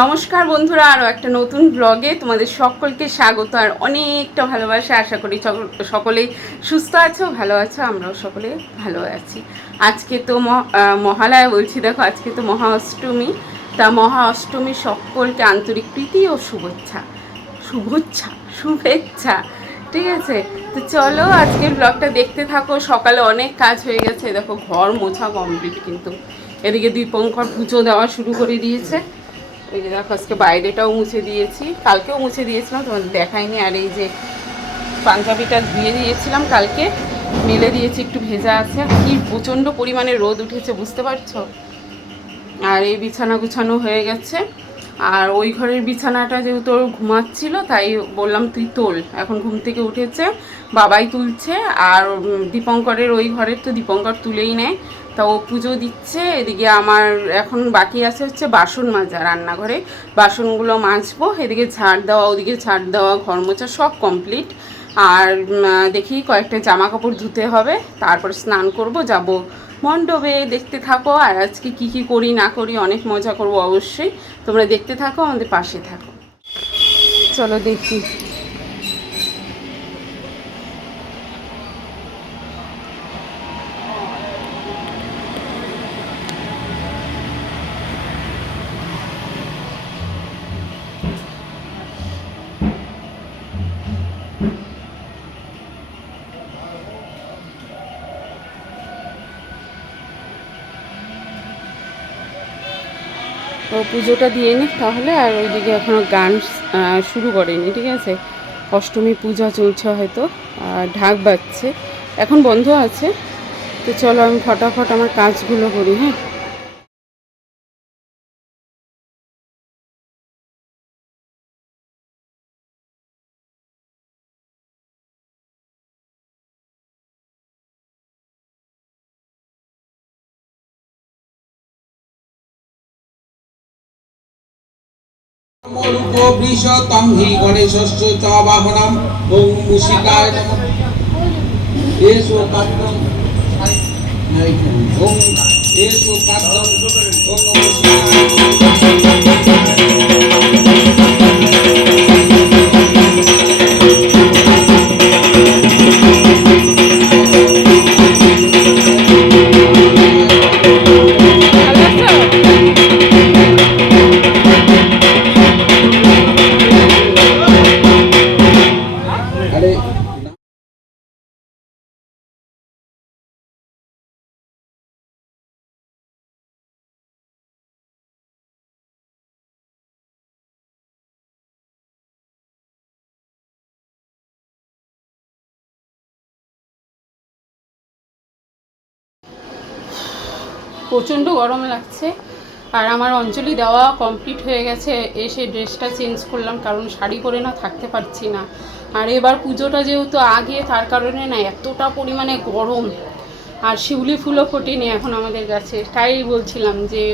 নমস্কার বন্ধুরা, আরও একটা নতুন ব্লগে তোমাদের সকলকে স্বাগত আর অনেকটা ভালোবাসা। আশা করি সকলেই সুস্থ আছো, ভালো আছো। আমরাও সকলে ভালো আছি। আজকে তো মহালয়া বলছি, দেখো আজকে তো মহা অষ্টমী। তা মহা অষ্টমীর সকলকে আন্তরিক প্রীতি ও শুভেচ্ছা। ঠিক আছে, তো চলো আজকের ব্লগটা দেখতে থাকো। সকালে অনেক কাজ হয়ে গেছে, দেখো ঘর মোছা কমপ্লিট, কিন্তু এদিকে দীপঙ্কর পুজো দেওয়া শুরু করে দিয়েছে। এই যে দেখো আজকে বাইরেটাও মুছে দিয়েছি, কালকেও মুছে দিয়েছিলাম, তোমাদের দেখাইনি। আর এই যে পাঞ্জাবিটা ধুয়ে দিয়েছিলাম কালকে, মেলে দিয়েছি, একটু ভেজা আছে। কি প্রচণ্ড পরিমাণে রোদ উঠেছে, বুঝতে পারছো। আর এই বিছানা গুছানো হয়ে গেছে। আর ওই ঘরের বিছানাটা যেহেতু ওর ঘুমাচ্ছিল, তাই বললাম তুই তোল। এখন ঘুম থেকে উঠেছে, বাবাই তুলছে। আর দীপঙ্করের ওই ঘরের তো দীপঙ্কর তুলেই নেয়, তা ও পুজো দিচ্ছে। এদিকে আমার এখন বাকি আছে হচ্ছে বাসন মাজা, রান্নাঘরে বাসনগুলো মাজবো। এদিকে ঝাড় দেওয়া, ওদিকে ঝাড় দেওয়া, ঘর মোছা সব কমপ্লিট। আর দেখি কয়েকটা জামা কাপড় ধুতে হবে, তারপর স্নান করব, যাব মণ্ডপে। দেখতে থাকো। আর আজকে কি কি করি না করি অনেক মজা করব অবশ্যই, তোমরা দেখতে থাকো, আমাদের পাশে থাকো। চলো দেখি। ও পুজোটা দিয়ে নিক তাহলে। আর ওইদিকে এখনও গান শুরু করেনি, ঠিক আছে। অষ্টমী পূজা চলছে হয়তো, ঢাক বাজছে, এখন বন্ধ আছে। তো চলো আমি ফটাফট আমার কাজগুলো করি। হ্যাঁ, বৃষতং হি গণেশস্য চ বাহনম ওং মুষিকায় নমঃ। এসো পাদ্যং ওং এসো পাদ্যং ওং প্রচণ্ড গরম লাগছে। আর আমার অঞ্জলি দেওয়া কমপ্লিট হয়ে গেছে, এসে ড্রেসটা চেঞ্জ করলাম, কারণ শাড়ি পরে না থাকতে পারছি না। আর এবার পুজোটা যেহেতু আগে, তার কারণে না এতটা পরিমাণে গরম। আর শিউলি ফুলও ফোটেনি এখন আমাদের গাছে, তাই বলছিলাম যে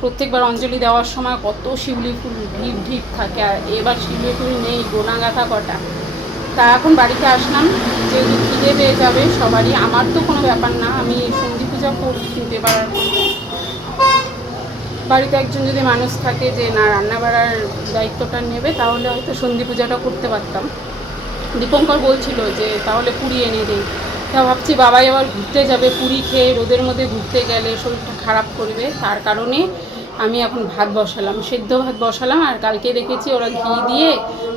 প্রত্যেকবার অঞ্জলি দেওয়ার সময় কত শিউলি ফুল ঢিপ ঢিপ থাকে, আর এবার শিউলি ফুল নেই, গোনা গাঁথা কটা। তা এখন বাড়িতে আসলাম, যেহেতু খিদে পেয়ে যাবে সবারই। আমার তো কোনো ব্যাপার না, আমি সন্ধি পূজা করি, কিন্তু এবার বাড়িতে একজন যদি মানুষ থাকে যে না রান্না বাড়ার দায়িত্বটা নেবে, তাহলে হয়তো সন্ধি পূজাটা করতে পারতাম। দীপঙ্কর বলছিল যে তাহলে পুরি এনে দিই। তা ভাবছি বাবাই আবার ঘুরতে যাবে, পুরি খেয়ে রোদের মধ্যে ঘুরতে গেলে শরীরটা খারাপ করবে, তার কারণে আমি এখন ভাত বসালাম, সেদ্ধ ভাত বসালাম। আর কালকে দেখেছি ওরা ঘি দিয়ে,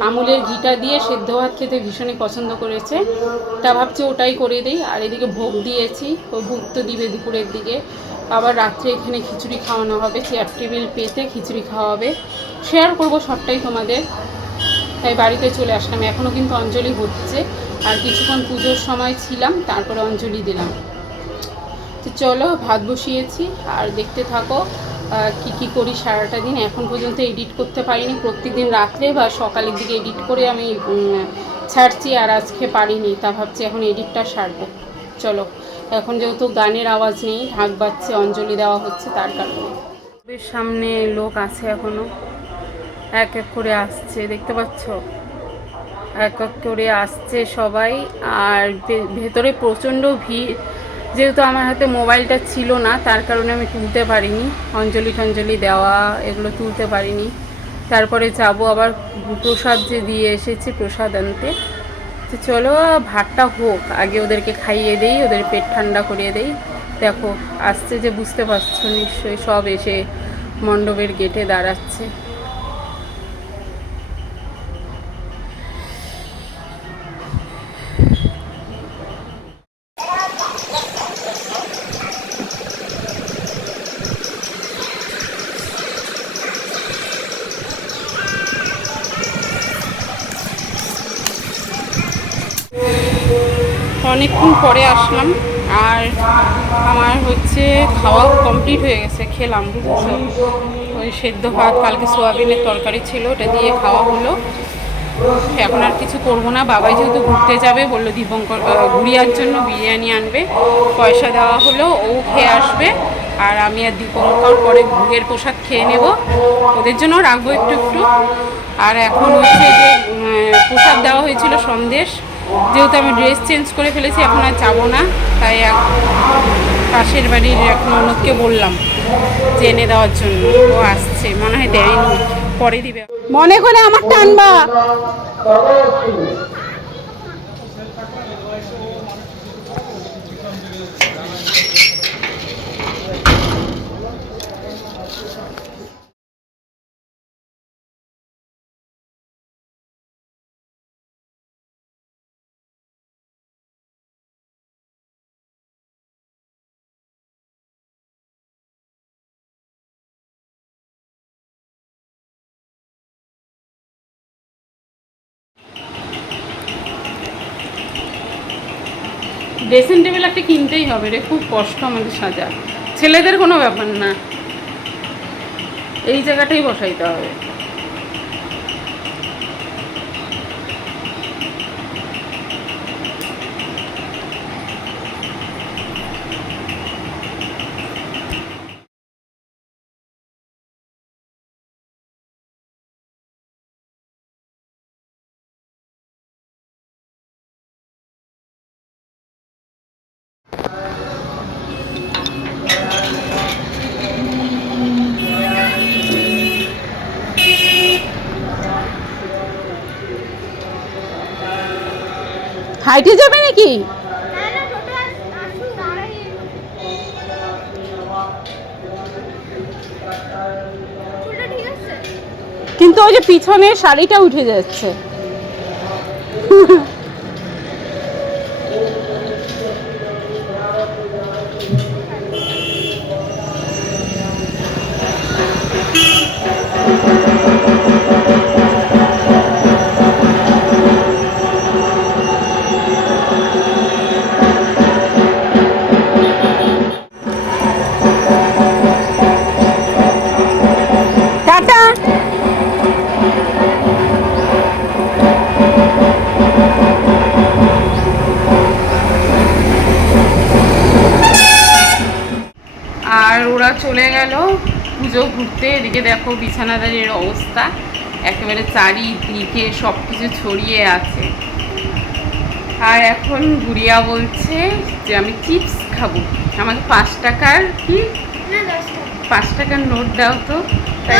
আমুলের ঘিটা দিয়ে সেদ্ধ ভাত খেতে ভীষণই পছন্দ করেছে, তা ভাবছি ওটাই করে দিই। আর এদিকে ভোগ দিয়েছি, ও ভোগ তো দিবে দুপুরের দিকে। আবার রাত্রে এখানে খিচুড়ি খাওয়ানো হবে, চেয়ার টেবিল পেতে খিচুড়ি খাওয়া হবে, শেয়ার করব সবটাই তোমাদের। তাই বাড়িতে চলে আসলাম, এখনও কিন্তু অঞ্জলি হচ্ছে। আর কিছুক্ষণ পুজোর সময় ছিলাম, তারপরে অঞ্জলি দিলাম। তো চলো ভাত বসিয়েছি, আর দেখতে থাকো কি করি সারাটা দিন। এখন পর্যন্ত এডিট করতে পারিনি, প্রত্যেকদিন রাত্রে বা সকালের দিকে এডিট করে আমি ছাড়ছি, আর আজকে পারিনি। তা ভাবছি এখন এডিটটা সারবো। চলো, এখন যেহেতু গানের আওয়াজ নেই, ঢাক বাজছে, অঞ্জলি দেওয়া হচ্ছে, তার কারণে। সামনে লোক আছে এখনো, এক এক করে আসছে, দেখতে পাচ্ছ, এক এক করে আসছে সবাই। আর ভেতরে প্রচণ্ড ভিড়, যেহেতু আমার হাতে মোবাইলটা ছিল না, তার কারণে আমি তুলতে পারিনি, অঞ্জলি টঞ্জলি দেওয়া এগুলো তুলতে পারিনি। তারপরে যাব আবার প্রসাদ যে দিয়ে এসেছি প্রসাদ আনতে। তো চলো ভাতটা হোক, আগে ওদেরকে খাইয়ে দেই, ওদের পেট ঠান্ডা করিয়ে দেই। দেখো আসছে যে, বুঝতে পারছো নিশ্চয়ই, সব এসে মণ্ডপের গেটে দাঁড়াচ্ছে। অনেকক্ষণ পরে আসলাম, আর আমার হচ্ছে খাওয়া কমপ্লিট হয়ে গেছে, খেলাম বুঝেছো। ওই সেদ্ধ ভাত, কালকে সোয়াবিনের তরকারি ছিল, ওটা দিয়ে খাওয়া হলো। এখন আর কিছু করবো না। বাবাই যেহেতু ঘুরতে যাবে বললো, দীপঙ্কর গুড়িয়ার জন্য বিরিয়ানি আনবে, পয়সা দেওয়া হলো, ও খেয়ে আসবে। আর আমি আর দীপঙ্কর পরে ভোগের প্রসাদ খেয়ে নেব, ওদের জন্য রাখবো একটু একটু। আর এখন হচ্ছে যে প্রসাদ দেওয়া হয়েছিল সন্দেশ, যেহেতু আমি ড্রেস চেঞ্জ করে ফেলেছি, এখন আর যাবো না। তাই পাশের বাড়ির এক ননদকে বললাম যে এনে দেওয়ার জন্য, ও আসছে, মনে হয় দেয়নি, পরে দিবে। মনে করে আমার টানবা। ড্রেসিং টেবিল একটা কিনতেই হবে রে, খুব কষ্ট আমাদের সাজা। ছেলেদের কোনো ব্যাপার না, এই জায়গাটাই বসাইতে হবে। হাইটে যাবে নাকি? কিন্তু ওই যে পিছনে শাড়িটা উঠে যাচ্ছে। টাটা। আর ওরা চলে গেল পুজো ঘুরতে। এদিকে দেখো বিছানাদারির অবস্থা, একেবারে চারিদিকে সব কিছু ছড়িয়ে আছে। আর এখন গুড়িয়া বলছে যে আমি চিপস খাবো, আমাকে 5 টাকার কি 5 টাকার নোট দাও তো। তাই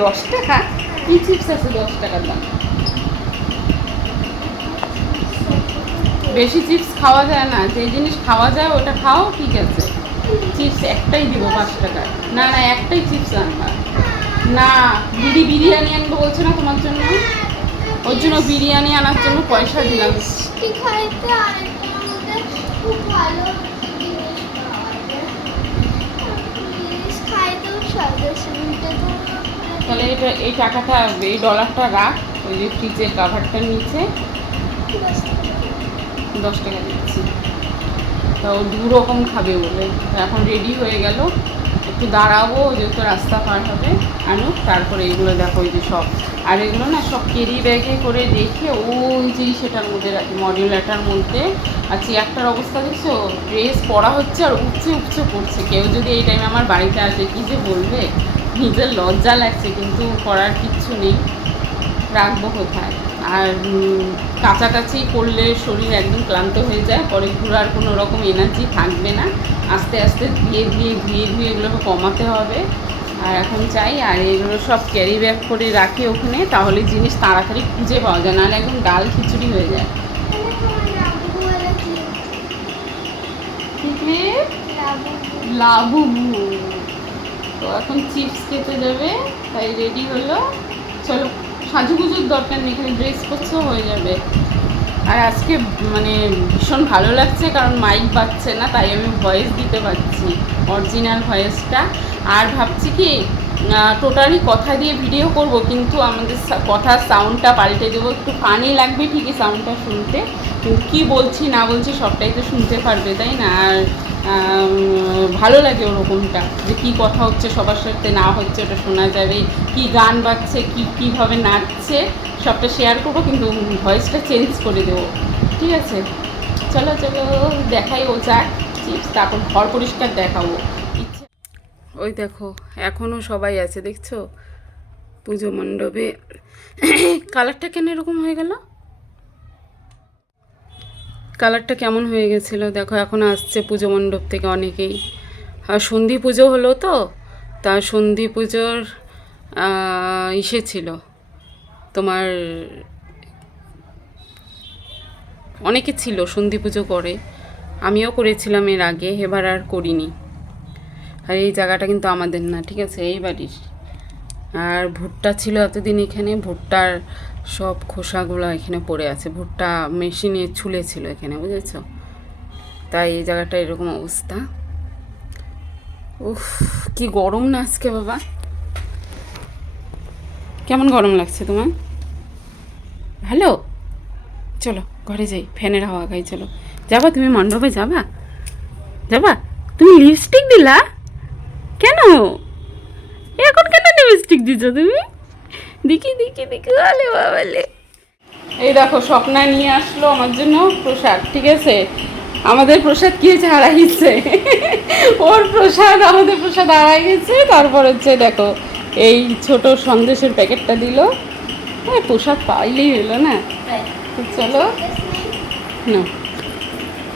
10 টাকা কি চিপস আছে 10 টাকার দাম? বেশি চিপস খাওয়া যায় না, যে জিনিস খাওয়া যায় ওটা খাও, ঠিক আছে। চিপস একটাই দিব 5 টাকা। না না, একটাই চিপস আনবা না। দিদি বিরিয়ানি আনবো বলছে না তোমার জন্য, ওর জন্য বিরিয়ানি আনার জন্য পয়সা দিলাম। তাহলে এটা, এই টাকাটা, এই ডলারটা রাখ ওই যে ফ্রিজের কাভারটার নিচে, 10 টাকা দিচ্ছি। তাও 2 রকম খাবে বলে। এখন রেডি হয়ে গেল, একটু দাঁড়াবো, যেহেতু রাস্তা পার হবে, আনুক, তারপরে এগুলো দেখো ওই যে সব। আর এগুলো না সব ক্যারি ব্যাগে করে রেখে ওই যে সেটার মধ্যে রাখি, মডিউলারটার মধ্যে। আর চেয়ারটার অবস্থা দেখছো, ড্রেস পরা হচ্ছে আর উপচে উপচে পড়ছে। কেউ যদি এই টাইমে আমার বাড়িতে আসে কী যে বলবে, নিজের লজ্জা লাগছে, কিন্তু করার কিচ্ছু নেই, রাখবো কোথায়। আর কাছাকাছি করলে শরীর একদম ক্লান্ত হয়ে যায়, পরে ঘোরার কোনো রকম এনার্জি থাকবে না। আস্তে আস্তে ধীরে এগুলোকে কমাতে হবে। আর এখন চাই, আর এগুলো সব ক্যারি ব্যাগ করে রাখি ওখানে, তাহলে জিনিস তাড়াতাড়ি খুঁজে পাওয়া যায়, নাহলে একদম ডাল খিচুড়ি হয়ে যায়। লাবুবু তো এখন চিপস খেতে যাবে, তাই রেডি হলো। চলো, সাজুগুজুর দরকার নেই, এখানে ড্রেস করছেও হয়ে যাবে। আর আজকে মানে ভীষণ ভালো লাগছে, কারণ মাইক বাজছে না, তাই আমি ভয়েস দিতে পারছি, অরিজিনাল ভয়েসটা। আর ভাবছি কি টোটালি কথা দিয়ে ভিডিও করব, কিন্তু আমাদের কথার সাউন্ডটা পাল্টে দেবো, একটু ফানি লাগবে ঠিকই সাউন্ডটা শুনতে, কিন্তু কী বলছি না বলছি সবটাই তো শুনতে পারবে, তাই না? আর ভালো লাগে ওরকমটা, যে কী কথা হচ্ছে সবার সাথে না হচ্ছে ওটা শোনা যাবে, কী গান বাজছে, কীভাবে নাচছে সবটা শেয়ার করবো, কিন্তু ভয়েসটা চেঞ্জ করে দেবো, ঠিক আছে? চলো দেখাই ও যাক চিপস, তারপর ঘর পরিষ্কার দেখাবো। ইচ্ছে ওই দেখো এখনও সবাই আছে, দেখছো পুজো মণ্ডপে। কালারটা কেন এরকম হয়ে গেল? কালারটা কেমন হয়ে গেছিলো দেখো, এখন আসছে পুজো মণ্ডপ থেকে অনেকেই। আর সন্ধি পুজো হলো তো, তা সন্ধি পুজোর ইসে ছিল তোমার, অনেকে ছিল সন্ধি পুজো করে, আমিও করেছিলাম এর আগে, এবার আর করিনি। আর এই জায়গাটা কিন্তু আমাদের না, ঠিক আছে, এই বাড়ির। আর ভুট্টা ছিল এতদিন এখানে, ভুট্টার সব খোসাগুলো এখানে পড়ে আছে, ভুট্টা মেশিনে ছুলেছিল এখানে, বুঝেছো? তাই এই জায়গাটা এরকম অবস্থা। উফ, কি গরম না আজকে বাবা, কেমন গরম লাগছে তোমার? ভালো, চলো ঘরে যাই, ফ্যানের হাওয়া খাই। চলো, যাবা তুমি মণ্ডপে? যাবা তুমি? লিপস্টিক দিলা কেন? এখন কেন লিপস্টিক দিছো তুমি? দেখি আলে বাবালে। এই দেখো স্বপ্না নিয়ে আসলো আমার জন্য প্রসাদ, ঠিক আছে? আমাদের প্রসাদ কি হয়েছে, হারাই গেছে। ওর প্রসাদ, আমাদের প্রসাদ হারাই গেছে। তারপর হচ্ছে দেখো এই ছোট সন্দেশের প্যাকেটটা দিল। প্রসাদ পাইলেই হলো না। চলো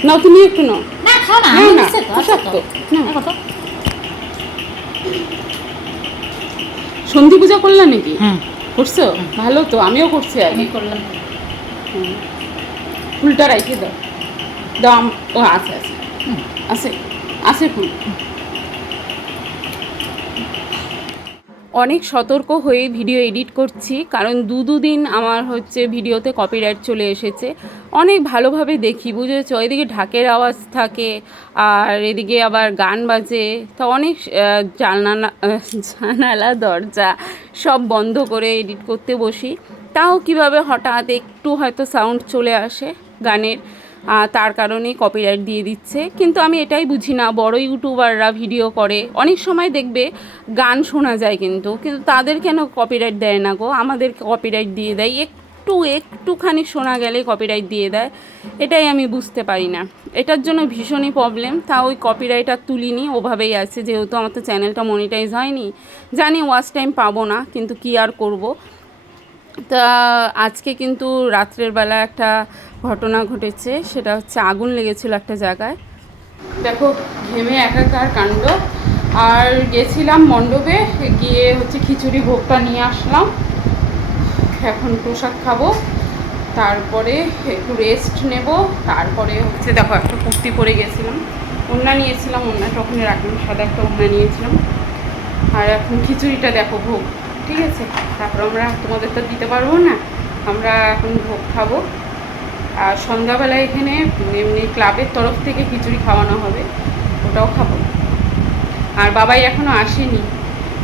নাও তুমি একটু নাও। না প্রসাদ তো না। সন্ধি পূজা করলাম নাকি? করছো? ভালো তো, আমিও করছি আগে করলাম। ফুলটা রাইখে দাও দাম। ও আছে ফুল। অনেক সতর্ক হয়ে ভিডিও এডিট করছি, কারণ দুদিন আমার হচ্ছে ভিডিওতে কপিরাইট চলে এসেছে। অনেক ভালোভাবে দেখি, বুঝেছো? এদিকে ঢাকের আওয়াজ থাকে, আর এদিকে আবার গান বাজে, তো অনেক জানালা দরজা সব বন্ধ করে এডিট করতে বসি। তাও কিভাবে হঠাৎ একটু হয়তো সাউন্ড চলে আসে গানের, তার কারণেই কপিরাইট দিয়ে দিচ্ছে। কিন্তু আমি এটাই বুঝি না, বড় ইউটিউবাররা ভিডিও করে, অনেক সময় দেখবে গান শোনা যায়, কিন্তু তাদের কেন কপিরাইট দেয় না গো? আমাদের কপিরাইট দিয়ে দেয়, একটুখানি শোনা গেলে কপিরাইট দিয়ে দেয়। এটাই আমি বুঝতে পারি না, এটার জন্য ভীষণই প্রবলেম। তা ওই কপিরাইট আর তুলিনি, ওভাবেই আছে, যেহেতু আমার তো চ্যানেলটা মনিটাইজ হয়নি। জানি ওয়াচ টাইম পাবো না, কিন্তু কি আর করব। তা আজকে কিন্তু রাত্রের বেলা একটা ঘটনা ঘটেছে, সেটা হচ্ছে আগুন লেগেছিল একটা জায়গায়। দেখো ঘেমে একাকার কাণ্ড। আর গেছিলাম মণ্ডপে, গিয়ে হচ্ছে খিচুড়ি ভোগটা নিয়ে আসলাম, এখন প্রসাদ খাবো, তারপরে একটু রেস্ট নেব। তারপরে হচ্ছে দেখো একটা কুর্তি পরে গেছিলাম, ওড়না নিয়েছিলাম, ওড়নাটা ওখানে রাখলাম, সাদা একটা ওড়না নিয়েছিলাম। আর এখন খিচুড়িটা দেখো ভোগ, ঠিক আছে? তারপর আমরা, তোমাদের তো দিতে পারবো না, আমরা এখন ভোগ খাবো। আর সন্ধ্যাবেলায় এখানে এমনি ক্লাবের তরফ থেকে খিচুড়ি খাওয়ানো হবে, ওটাও খাবো। আর বাবাই এখনও আসেনি,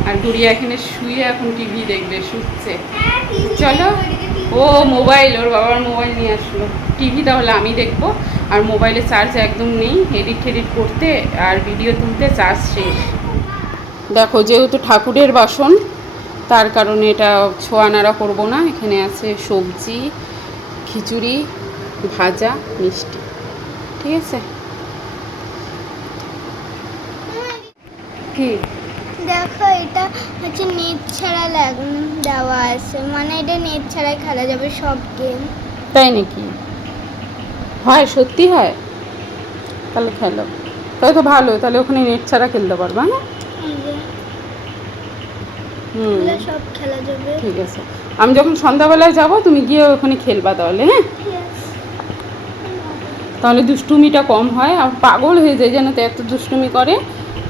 আর গুড়িয়া এখানে শুয়ে এখন টিভি দেখবে, শুচ্ছে। চলো, ও মোবাইল, ওর বাবার মোবাইল নিয়ে আসলো, টিভি তাহলে আমি দেখবো। আর মোবাইলে চার্জ একদম নেই, এডিট করতে আর ভিডিও তুলতে চার্জ শেষ। দেখো যেহেতু ঠাকুরের বাসন, তার কারণে এটা ছোঁয়া নাড়া করবো না। এখানে আছে সবজি, খিচুড়ি, ভাজা, মিষ্টি, ঠিক আছে? কি দেখো এটা হচ্ছে নেট ছাড়া দেওয়া আছে, মানে এটা নেট ছাড়াই খেলা যাবে সব গেম। তাই নাকি? হয়, সত্যি হয়? তাহলে খেলো, তাহলে তো ভালো, তাহলে ওখানে নেট ছাড়া খেলতে পারবা। হ্যাঁ, এই যে হুম, এগুলো সব খেলা যাবে। ঠিক আছে। আমি যখন সন্ধ্যাবেলায় যাব তুমি গিয়ে ওখানে খেলবা তাহলে। হ্যাঁ, তাহলে দুষ্টুমিটা কম হয়, আর পাগল হয়ে যায় যেন, তো এত দুষ্টুমি করে,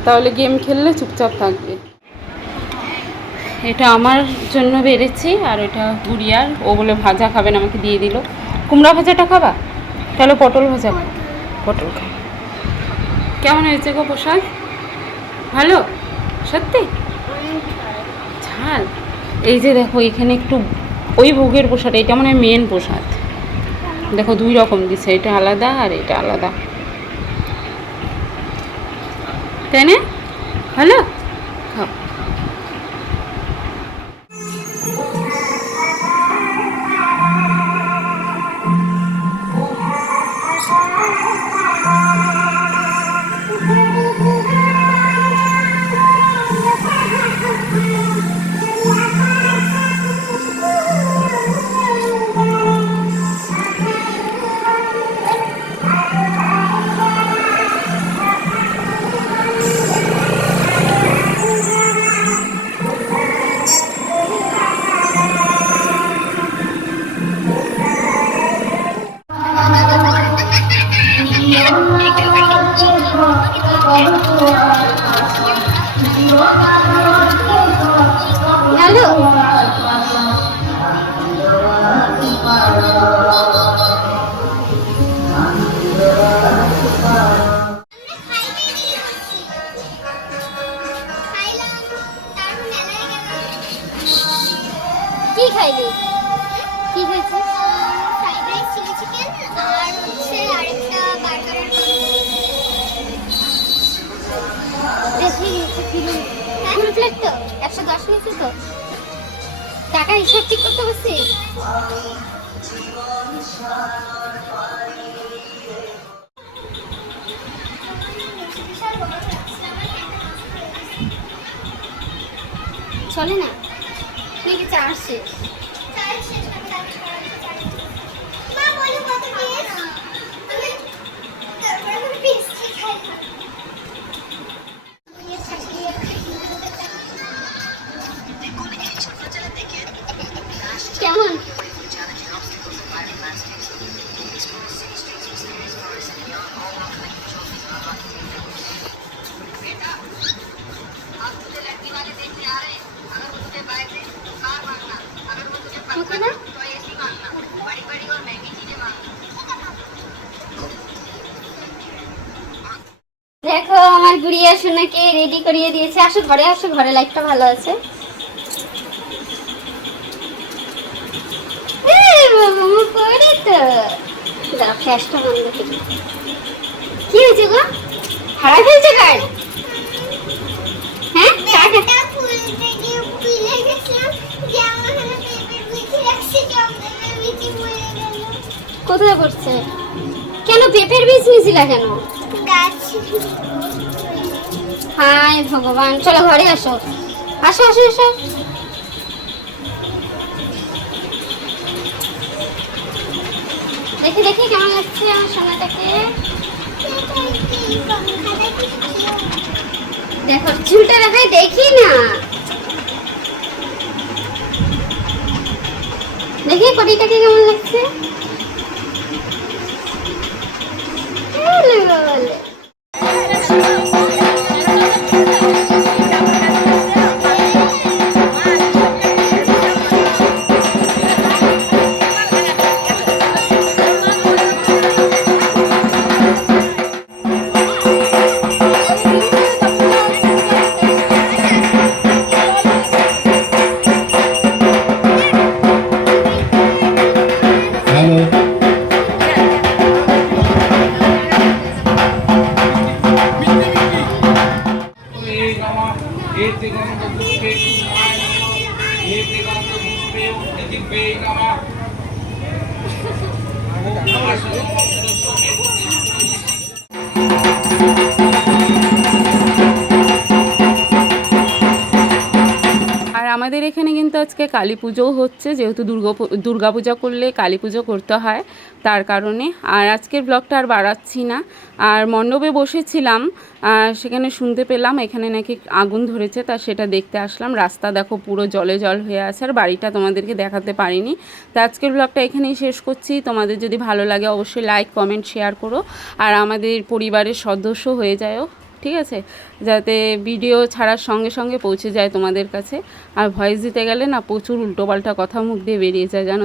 তাহলে গেম খেললে চুপচাপ থাকবে। এটা আমার জন্য বেড়েছি, আর এটা গুড়িয়ার, ও বলে ভাজা খাবে না, আমাকে দিয়ে দিল। কুমড়া ভাজাটা খাবা? তাহলে পটল ভাজা খাও। পটল খাও। কেমন হয়েছে গো প্রসাদ? ভালো? সত্যি? ঝাল? এই যে দেখো এখানে একটু ওই ভোগের প্রসাদ, এটা মানে মেন প্রসাদ। দেখো 2 রকম দিছে, এটা আলাদা আর এটা আলাদা, তাই না? ভালো? খাও। হ্যালো, কি খাইলি? কি খাইছিস? ফ্রাইড রাইস, চিলি চিকেন, আর হচ্ছে আরেকটা বার্গার। দেখি কিলো ফুল প্লেট তো 110 নিয়েছি তো। টাকা হিসাব ঠিক করতে বসছি। চলে না নাকি চার্জ শেষ? মা বলো কত পিস? আমি তারপরে আমি পেস্ট্রি খাই। কেমন? ওকে না? দেখো আমার গুড়িয়া সোনাকে রেডি করিয়ে দিয়েছে। আসো ঘরে, আসো ঘরে, লাইটটা ভালো আছে। করে তো দাঁড়া, ফ্ল্যাশটা বন্ধ করি। কি হয়েছে গো? হারা ফেলছে কার? হ্যাঁ, কোথায় পড়ছে? কেন পেঁপের বীজ নিয়েছিলা কেন? হায় ভগবান, চলো ঘরে আসো, আসো আসো আসো। দেখি দেখি কেমন লাগছে আমার সোনাটাকে। দেখো চুলটা দেখাই, দেখি না, দেখি পটিটাকে কেমন লাগছে। আর আমাদের এখানে কিন্তু আজকে কালী পুজোও হচ্ছে, যেহেতু দুর্গা পূজা করলে কালী পুজো করতে হয়, তার কারণে। আর আজকের ব্লগটা আর বাড়াচ্ছি না। আর মণ্ডপে বসেছিলাম, সেখানে শুনতে পেলাম এখানে নাকি আগুন ধরেছে, তা সেটা দেখতে আসলাম। রাস্তা দেখো পুরো জলে জল হয়ে আছে, আর বাড়িটা তোমাদেরকে দেখাতে পারিনি। তো আজকের ব্লগটা এখানেই শেষ করছি। তোমাদের যদি ভালো লাগে অবশ্যই লাইক, কমেন্ট, শেয়ার করো, আর আমাদের পরিবারের সদস্য হয়ে যাও, ঠিক আছে, যাতে ভিডিও ছাড়ার সঙ্গে সঙ্গে পৌঁছে যায় তোমাদের কাছে। আর ভয়েস দিতে গেলে না প্রচুর উল্টোপাল্টা কথা মুখ দিয়ে বেরিয়ে যায়, জানো।